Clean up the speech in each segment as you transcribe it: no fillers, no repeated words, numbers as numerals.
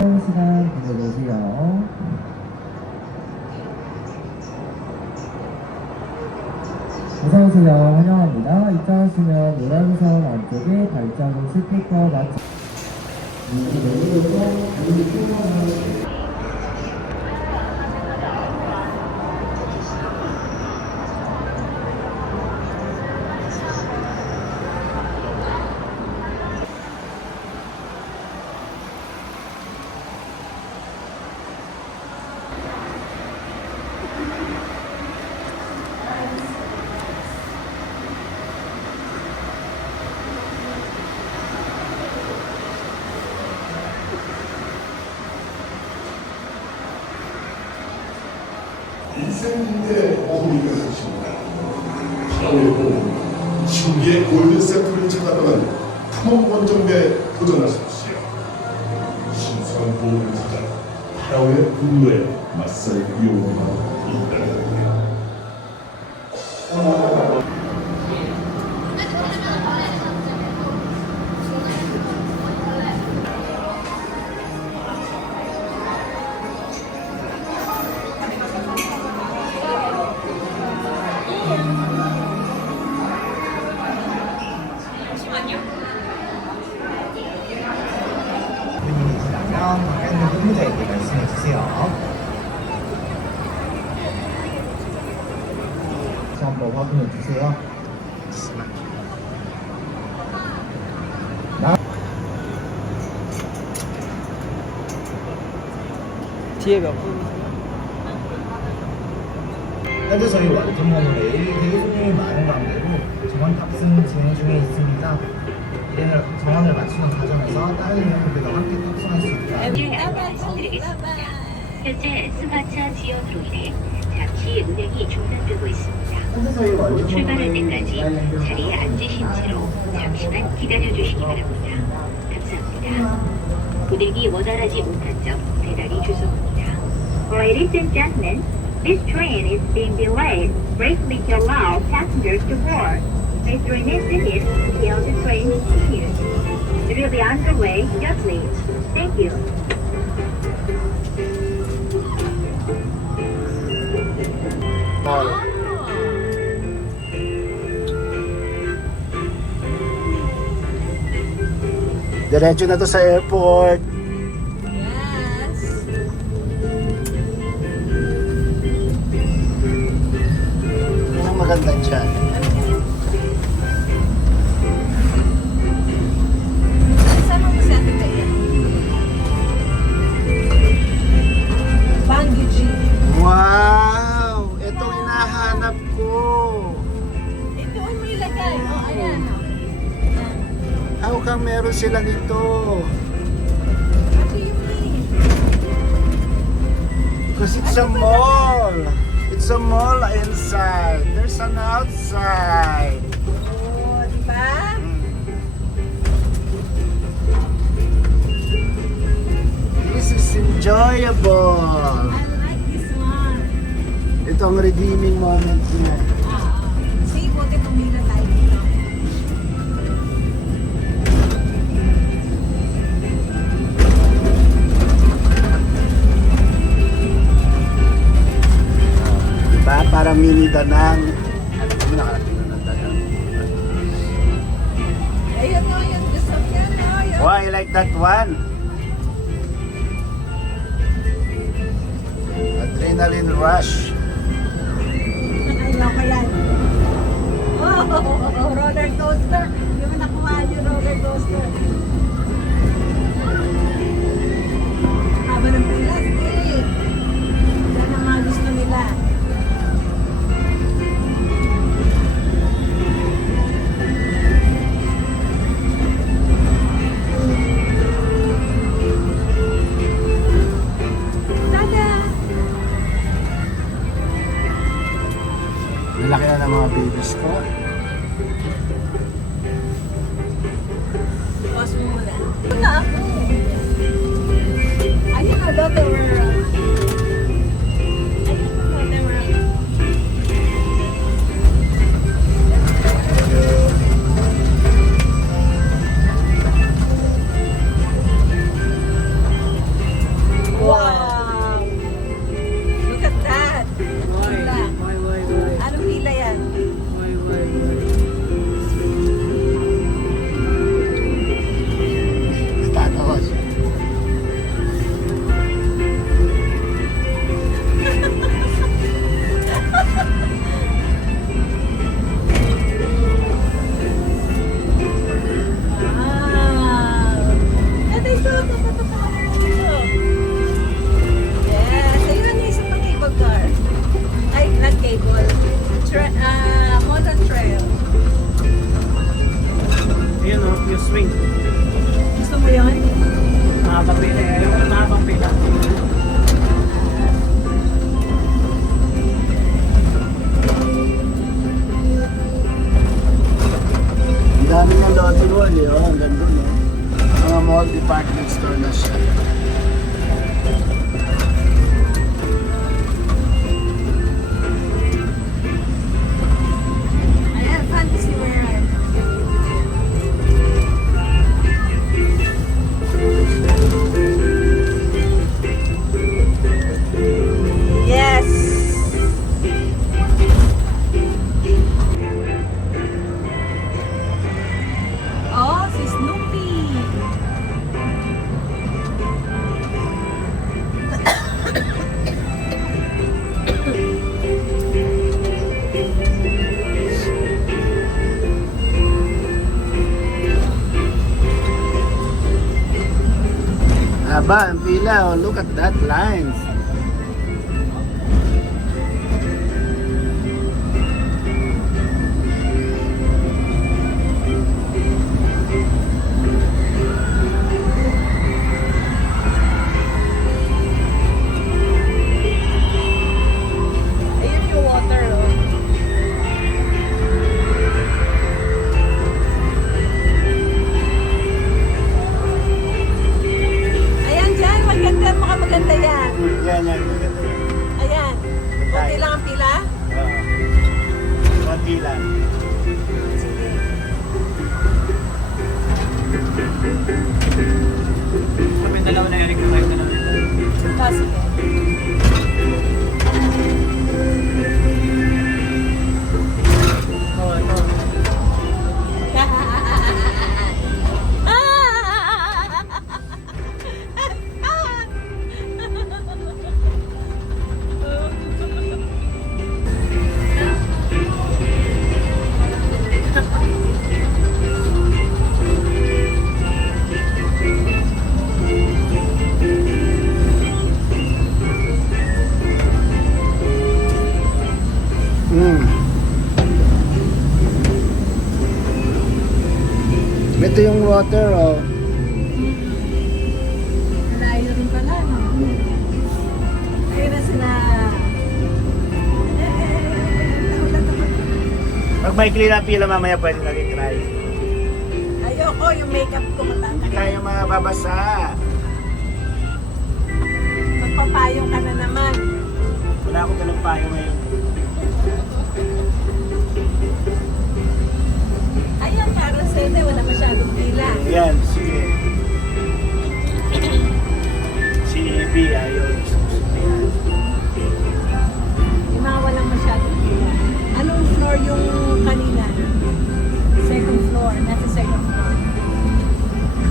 좋은 시간 보내세요. 어서오세요. 환영합니다. 입장하시면 노란선 안쪽에 발자국 스티커 마치 인생의 어머니가 되십니다. 하나의 봄, 신비의 골든 샘플을 찾아가는 탐험 원정대에 도전하십시오. 신선한 보험을 찾아 파라오의 분노에 맞설 용어가 있다는데요. 고객님이 지나면 가까이 있는 근무자에게 말씀해 주세요. 다시 한번 확인해 주세요. 뒤에 몇 분? 현재 저희 완전모노레일 대기 소중이 많은 관계로 정원 탑승 진행 중에 있습니다. 이를 정원을 마치는 과정에서 다른 여행들과 함께 탑승할 수 있다. 말씀드리겠습니다. 현재 스마차 지연으로 인해 잠시 운행이 중단되고 있습니다. 현재 저희 완전 출발할 때까지 자리에 앉으신 채로 잠시만 기다려주시기 바랍니다. 감사합니다. 운행이 원활하지 못한 점 대단히 죄송합니다. Ladies and gentlemen, this train is being delayed briefly to allow passengers to board. Please remain seated until the train continues. It will be underway shortly. Thank you. Diretso na to sa airport. Yes. Ano maganda dyan? Saan mo si Ate Bea? Baguio G. Wow! Ito hinahanap ko. Ito ang may lagay. Oh, ayan. Oh. Ayan. How come meron sila nito? Ito yung may. Because it's a mall. It's a mall inside. There's an outside. Oh, di ba? This is enjoyable. I like this one. Ito ang redeeming moment niya. See, buti pumila tayo dito. Diba? Parang mini Danang. Ano nakarating na tayo? Ayun o, yun. Gusto ko yan o. Yun. Oh, I like that one. Adrenaline rush. Ayaw ko yan. Oh, roller coaster. Hindi mo nakuha yung roller coaster. Haba ng plastic. Yan ang mga gusto nila. Tada! Lalaki na ng mga babies ko. Pause mo muna. Wala ako. I didn't know that they were... I didn't know they were... Haba ang pila. Oh, look at that lines. Ayun yung water, oh. Ayan dyan, maganda, maganda yan. Yan, yan. Maganda yan. Ayan. Kunti lang ang pila. Oo. Konti lang. Sige. Kami dalawa na Eric, kahit na lang. Sige. Oo, ito. Mm. Ito yung water, oh. Malayo rin pala, no? Ayun na sila. Pag may clear na pila mamaya pwede natin try. Ayoko, yung makeup ko Hindi matatanggal. tayo mga babasa. Magpapayong ka na naman. Wala akong dalang payo ngayon. Ayun, carousel na, wala masyadong pila. Yan, sige. Si B, ayun. Yung mga walang masyadong pila. Anong floor yung kanina? Second floor. Nasa second floor.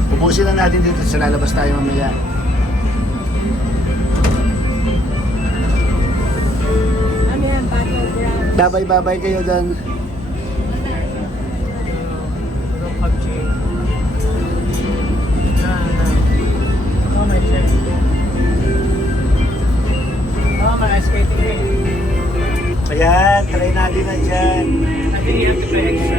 Ubusin na natin dito sa lalabas tayo mamaya. Ano yan? Battleground. Babay-babay kayo doon. Yung PUBG. Oh, my chair. Oh, my ice skating ring. Ayan, try natin na dyan. I think you have to pay extra.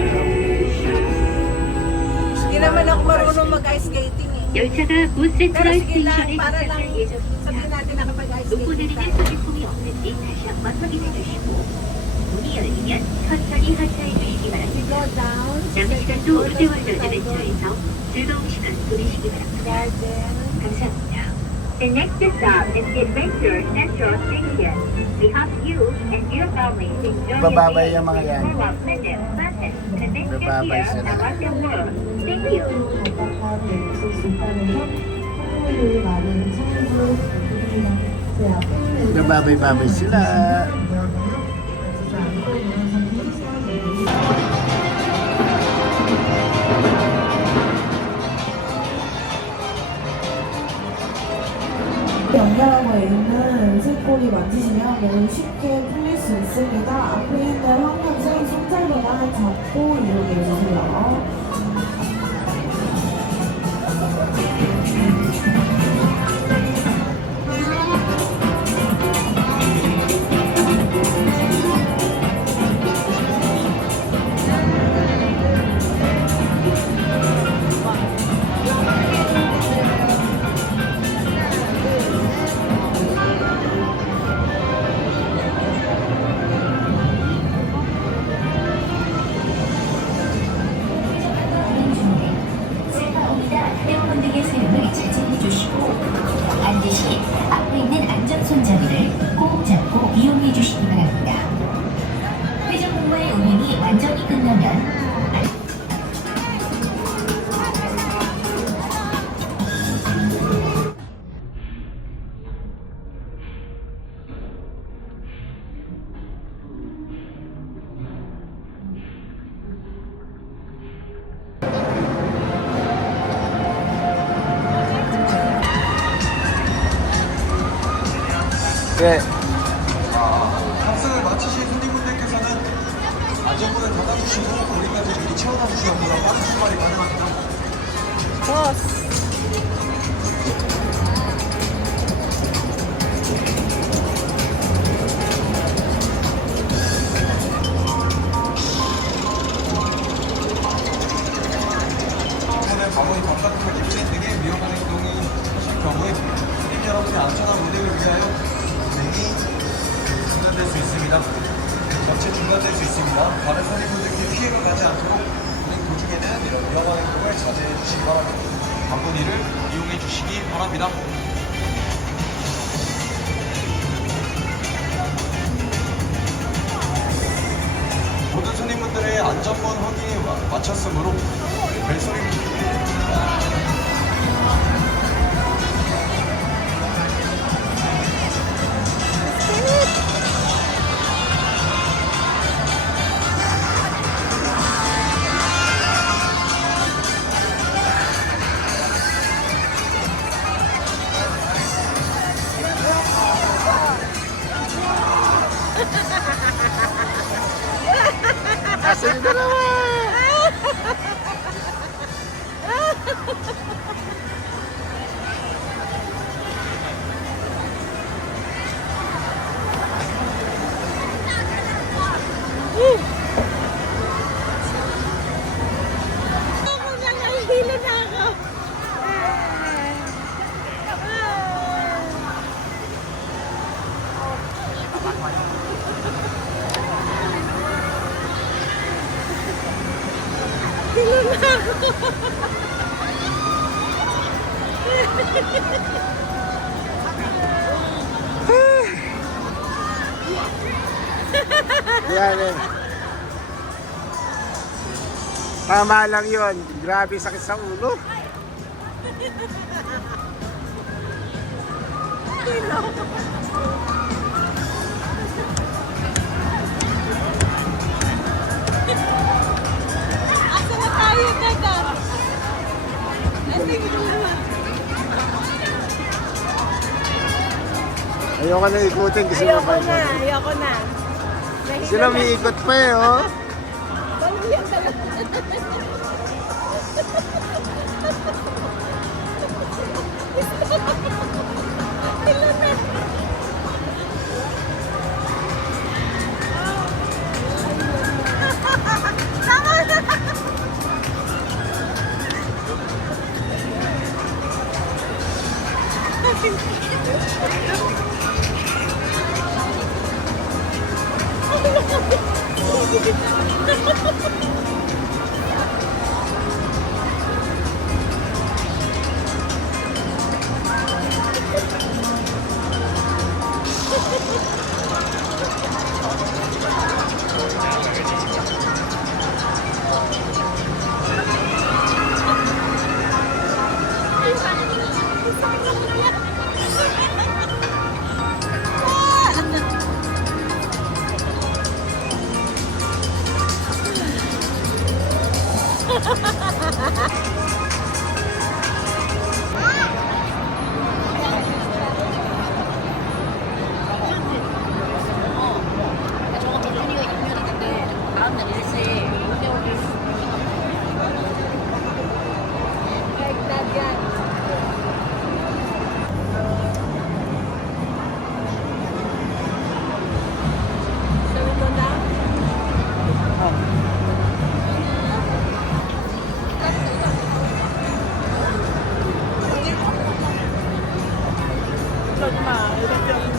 Hindi naman ako marunong mag-ice skating eh. 열차가 곧 센트럴 Pero sige lang, 스테이션에 para lang 도착할 예정입니다. sabihin natin nakapag-ice 놓고 skating 내리는 tayo. 소지품이 없는지 다시 한번 확인해 주시고 문이 열리면 천천히 하차해 주시기 바랍니다. Go down. 남은 시간도 Second floor, 롯데월드 tapos tayo 근처에서 즐거운 시간 보내시기 바랍니다. garden. 감사합니다. The next stop is Adventure Central Station. We hope you and your family enjoy Bababay yung mga yan. full of fitness, classes, and adventure Bababay here sila. around the world. Thank you. Babay-babay sila. 연결하고 있는 색골이 만지시면 몸이 쉽게 풀릴 수 있습니다. 앞에 있는 황금색 손잡이랑 잡고 이용해주세요. 회원분들의 사용을 자제해 주시고 반드시 앞에 있는 안전 손잡이를 꼭 잡고 이용해 주시기 바랍니다. 회전 목마의 운행이 완전히 끝나면 네. 탑승을 마치신 손님분들께서는 안전문을 닫아주시고 우리까지 미리 채워놔 주시면 박스 출발이 가능합니다. Boss. 여러분의 안전한 운행을 위하여 운행이 중단될 수 있습니다. 전체 중단될 수 있습니다. 다른 손님분들께 피해가 가지 않도록 운행 도중에는 이런 위험한 행동을 자제해 주시기 바랍니다. 바구니를 이용해 주시기 바랍니다. 모든 손님분들의 안전문 확인이 마쳤으므로 벨소리 Asan yung dalawa? Ako na, nahihilo na ako. Hilo na ako. Yan eh. Tama lang yun. Grabe sakit sa ulo. Asa na tayo, teka? Ayoko na ikutin kasi mababa. Ayoko na. Sila may ikot pa eh, oh. Walang talaga.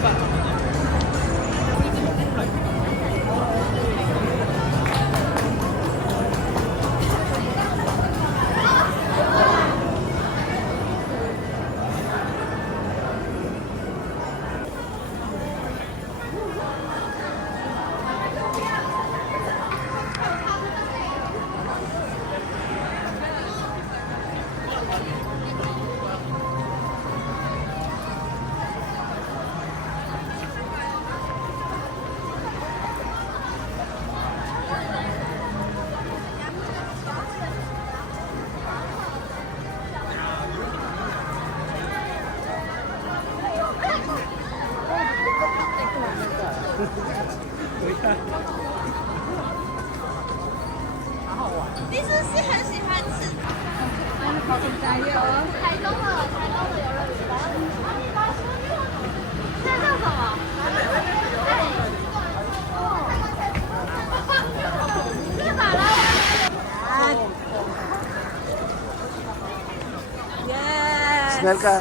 Smell ka.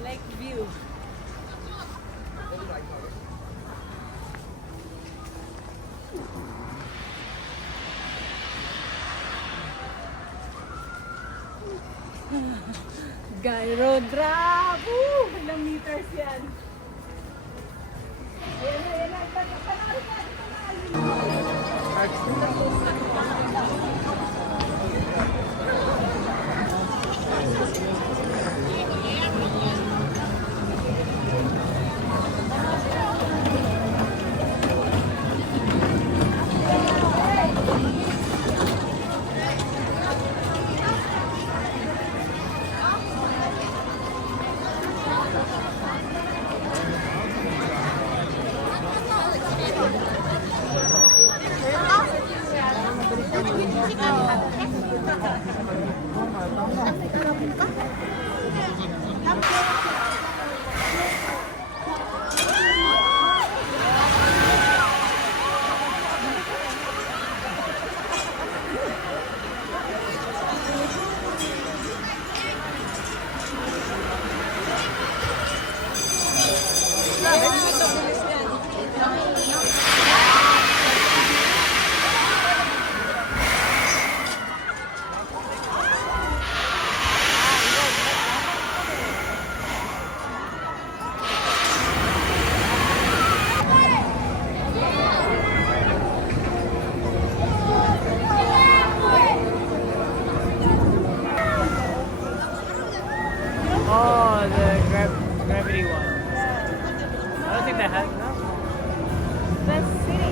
Lake view. Gyro drop! Ilang meters yan? Ayan na, ayan na. Panalo ka! Oh, the gravity one. I don't think they have that. The city.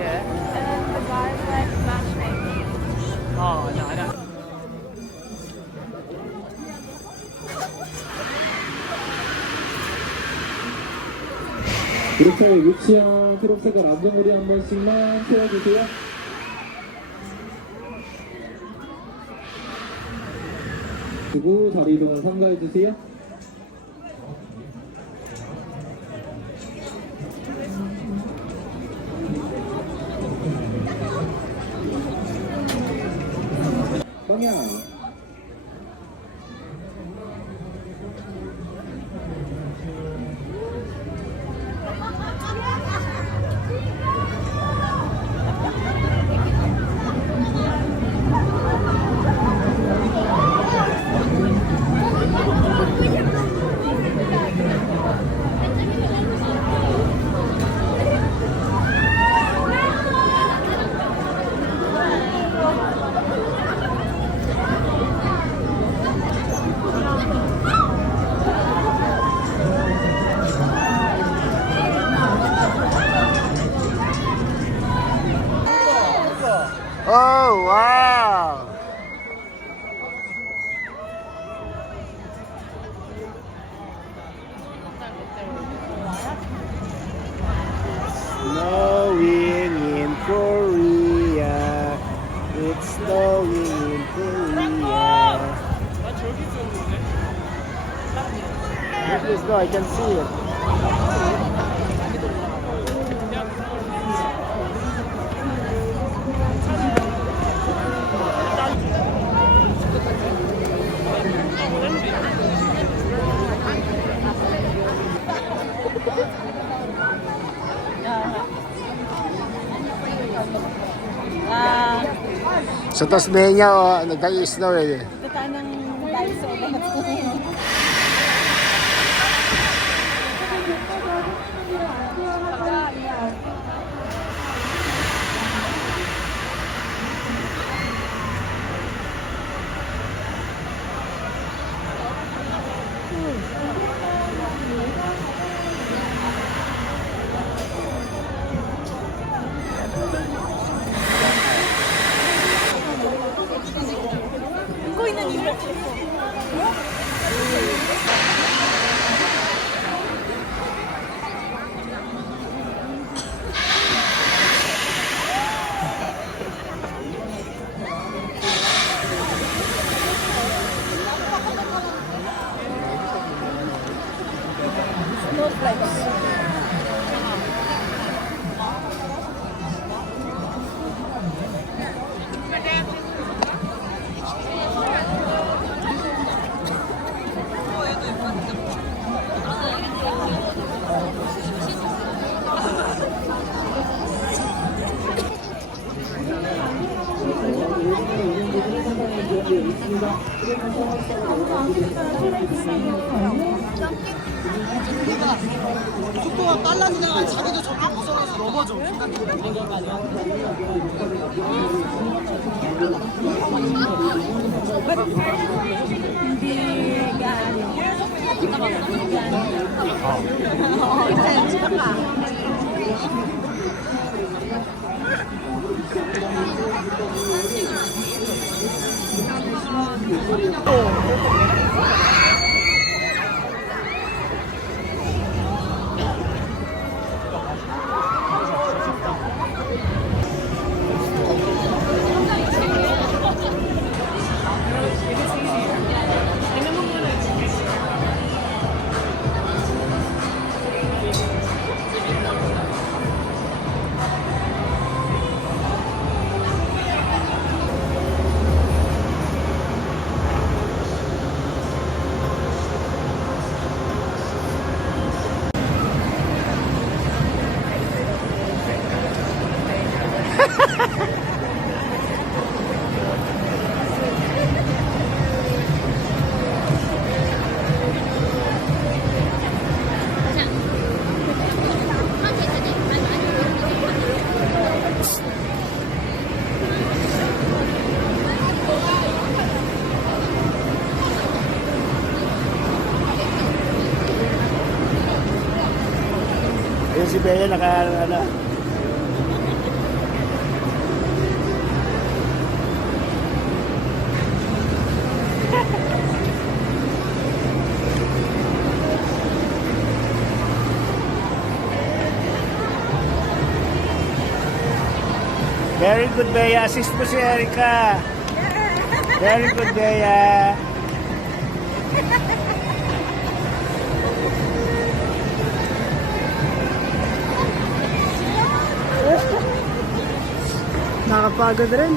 Yeah. And then the guys like matchmaking. Oh, no, I don't. 기록차에 위치한 초록색깔 안전고리 한 번씩만 채워주세요. 그리고 자리 이동을 삼가해주세요. 방향. Oh, wow! Snowing in Korea. It's snowing in Korea. Look at the snow, I can see it. Sa Tasmania, nagtayo snow eh. Punta tayo ng 속도가 빨라지다가 자기도 점점 무서워서 넘어져. Yung si Bea ano. Very good, Bea. Assist mo si Erica. Very good, Bea. Nakapagod rin.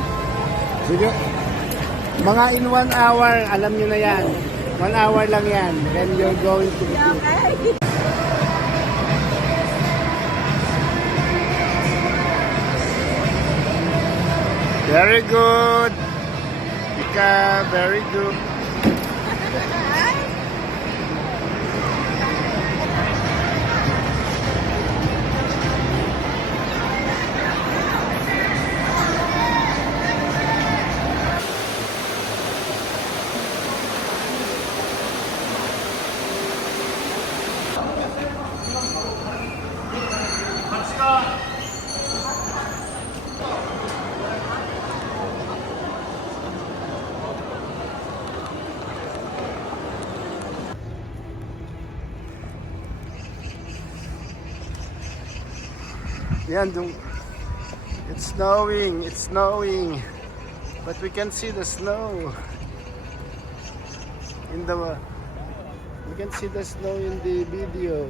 Sige. Mga in 1 hour, alam nyo na yan. 1 hour lang yan. Then you're going to be... Very good. Ika, very good. Yan, it's snowing, but we can see the snow in the, we can see the snow in the video.